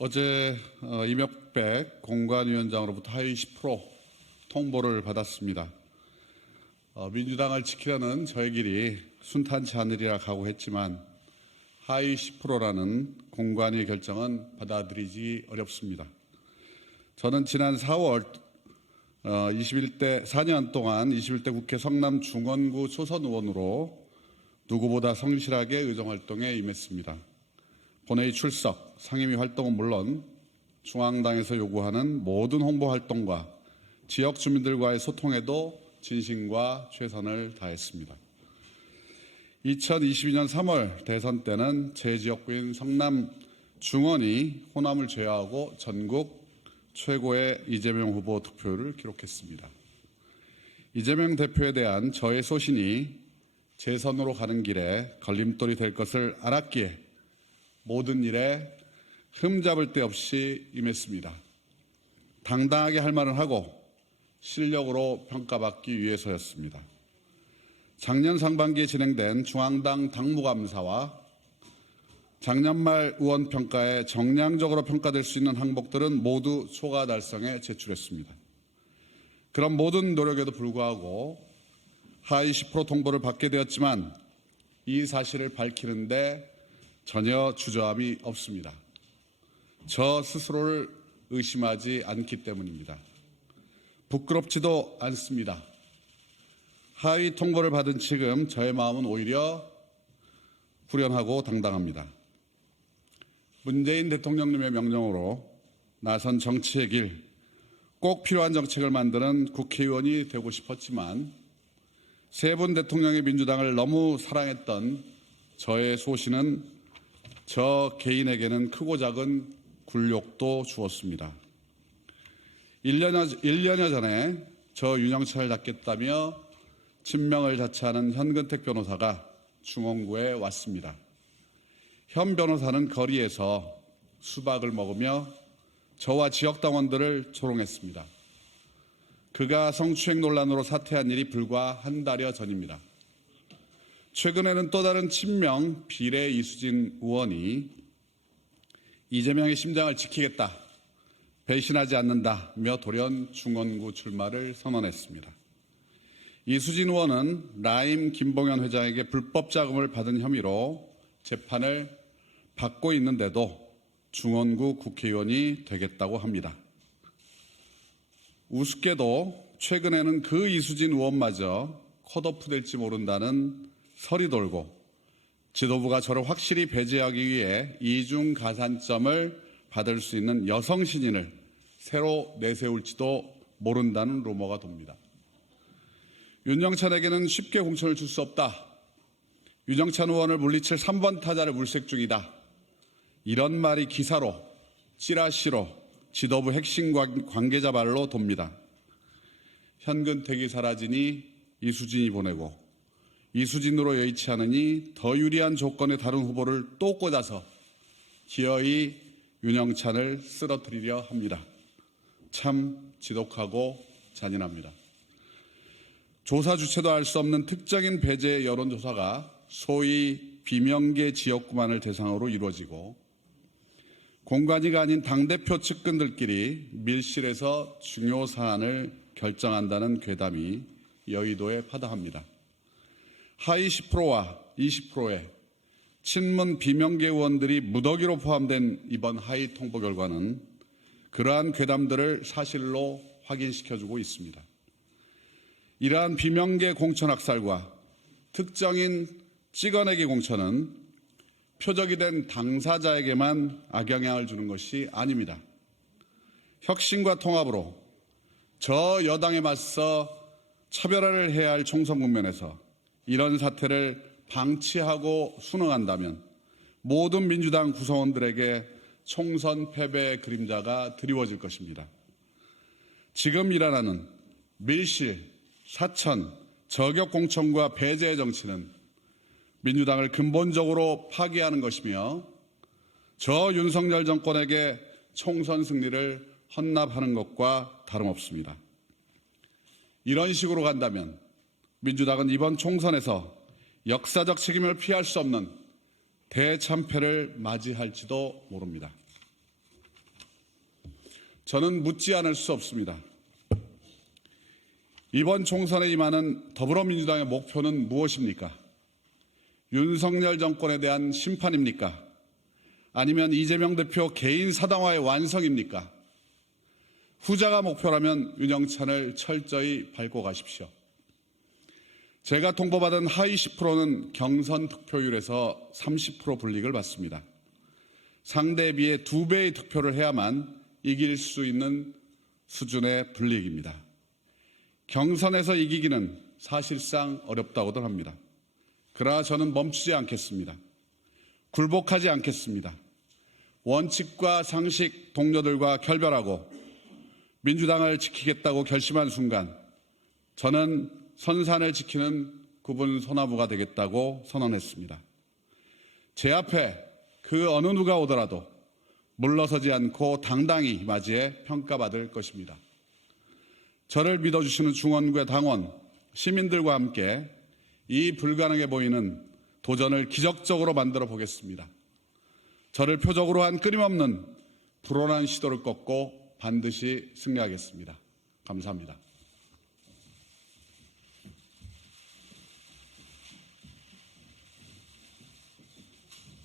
어제 이명백 공관위원장으로부터 하위 10% 통보를 받았습니다. 민주당을 지키려는 저의 길이 순탄치 않으리라 각오했지만 하위 10%라는 공관위 결정은 받아들이기 어렵습니다. 저는 지난 4월 4년 동안 21대 국회 성남 중원구 초선 의원으로 누구보다 성실하게 의정활동에 임했습니다. 본회의 출석, 상임위 활동은 물론 중앙당에서 요구하는 모든 홍보 활동과 지역 주민들과의 소통에도 진심과 최선을 다했습니다. 2022년 3월 대선 때는 제 지역구인 성남 중원이 호남을 제외하고 전국 최고의 이재명 후보 득표율을 기록했습니다. 이재명 대표에 대한 저의 소신이 재선으로 가는 길에 걸림돌이 될 것을 알았기에 모든 일에 흠잡을 데 없이 임했습니다. 당당하게 할 말은 하고 실력으로 평가받기 위해서였습니다. 작년 상반기에 진행된 중앙당 당무감사와 작년 말 의원평가에 정량적으로 평가될 수 있는 항목들은 모두 초과 달성에 제출했습니다. 그런 모든 노력에도 불구하고 하위 10% 통보를 받게 되었지만 이 사실을 밝히는데 전혀 주저함이 없습니다. 저 스스로를 의심하지 않기 때문입니다. 부끄럽지도 않습니다. 하위 통보를 받은 지금 저의 마음은 오히려 후련하고 당당합니다. 문재인 대통령님의 명령으로 나선 정치의 길, 꼭 필요한 정책을 만드는 국회의원이 되고 싶었지만 세 분 대통령의 민주당을 너무 사랑했던 저의 소신은 저 개인에게는 크고 작은 굴욕도 주었습니다. 1년여 전에 저 윤영찬을 닦겠다며 친명을 자처하는 현근택 변호사가 중원구에 왔습니다. 현 변호사는 거리에서 수박을 먹으며 저와 지역당원들을 조롱했습니다. 그가 성추행 논란으로 사퇴한 일이 불과 한 달여 전입니다. 최근에는 또 다른 친명 비례 이수진 의원이 이재명의 심장을 지키겠다, 배신하지 않는다며 돌연 중원구 출마를 선언했습니다. 이수진 의원은 라임 김봉현 회장에게 불법 자금을 받은 혐의로 재판을 받고 있는데도 중원구 국회의원이 되겠다고 합니다. 우습게도 최근에는 그 이수진 의원마저 컷오프 될지 모른다는 설이 돌고 지도부가 저를 확실히 배제하기 위해 이중 가산점을 받을 수 있는 여성 신인을 새로 내세울지도 모른다는 루머가 돕니다. 윤영찬에게는 쉽게 공천을 줄 수 없다. 윤영찬 의원을 물리칠 3번 타자를 물색 중이다. 이런 말이 기사로, 찌라시로 지도부 핵심 관계자 말로 돕니다. 현근택이 사라지니 이수진이 보내고 이수진으로 여의치 않으니 더 유리한 조건의 다른 후보를 또 꽂아서 기어이 윤영찬을 쓰러뜨리려 합니다. 참 지독하고 잔인합니다. 조사 주체도 알 수 없는 특정인 배제의 여론조사가 소위 비명계 지역구만을 대상으로 이루어지고 공관위가 아닌 당대표 측근들끼리 밀실에서 중요 사안을 결정한다는 괴담이 여의도에 파다합니다. 하위 10%와 20%의 친문 비명계 의원들이 무더기로 포함된 이번 하위 통보 결과는 그러한 괴담들을 사실로 확인시켜주고 있습니다. 이러한 비명계 공천 학살과 특정인 찍어내기 공천은 표적이 된 당사자에게만 악영향을 주는 것이 아닙니다. 혁신과 통합으로 저 여당에 맞서 차별화를 해야 할 총선 국면에서 이런 사태를 방치하고 순응한다면 모든 민주당 구성원들에게 총선 패배의 그림자가 드리워질 것입니다. 지금 일어나는 밀실, 사천, 저격 공천과 배제의 정치는 민주당을 근본적으로 파괴하는 것이며 저 윤석열 정권에게 총선 승리를 헌납하는 것과 다름없습니다. 이런 식으로 간다면 민주당은 이번 총선에서 역사적 책임을 피할 수 없는 대참패를 맞이할지도 모릅니다. 저는 묻지 않을 수 없습니다. 이번 총선에 임하는 더불어민주당의 목표는 무엇입니까? 윤석열 정권에 대한 심판입니까? 아니면 이재명 대표 개인 사당화의 완성입니까? 후자가 목표라면 윤영찬을 철저히 밟고 가십시오. 제가 통보받은 하위 10%는 경선 득표율에서 30% 불이익을 받습니다. 상대에 비해 2배의 득표를 해야만 이길 수 있는 수준의 불이익입니다. 경선에서 이기기는 사실상 어렵다고들 합니다. 그러나 저는 멈추지 않겠습니다. 굴복하지 않겠습니다. 원칙과 상식 동료들과 결별하고 민주당을 지키겠다고 결심한 순간 저는 선산을 지키는 구분 소나무가 되겠다고 선언했습니다. 제 앞에 그 어느 누가 오더라도 물러서지 않고 당당히 맞이해 평가받을 것입니다. 저를 믿어주시는 중원구의 당원, 시민들과 함께 이 불가능해 보이는 도전을 기적적으로 만들어 보겠습니다. 저를 표적으로 한 끊임없는 불온한 시도를 꺾고 반드시 승리하겠습니다. 감사합니다.